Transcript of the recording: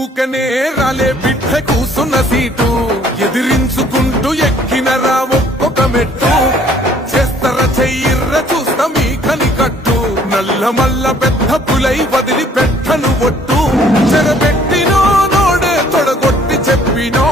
ఊకనే రాలే బిడ్డ కూసున్న సీటు ఎదిరించుకుంటూ ఎక్కినరా ఒక్కొక్క మెట్టు చేస్తర చెయ్యిర్ర చూస్తా మీ కనికట్టు నల్ల మల్ల పెద్ద పులై వదిలి పెట్టను ఒట్టు చెరబెట్టినో నోడే తొడగొట్టి చెప్పినో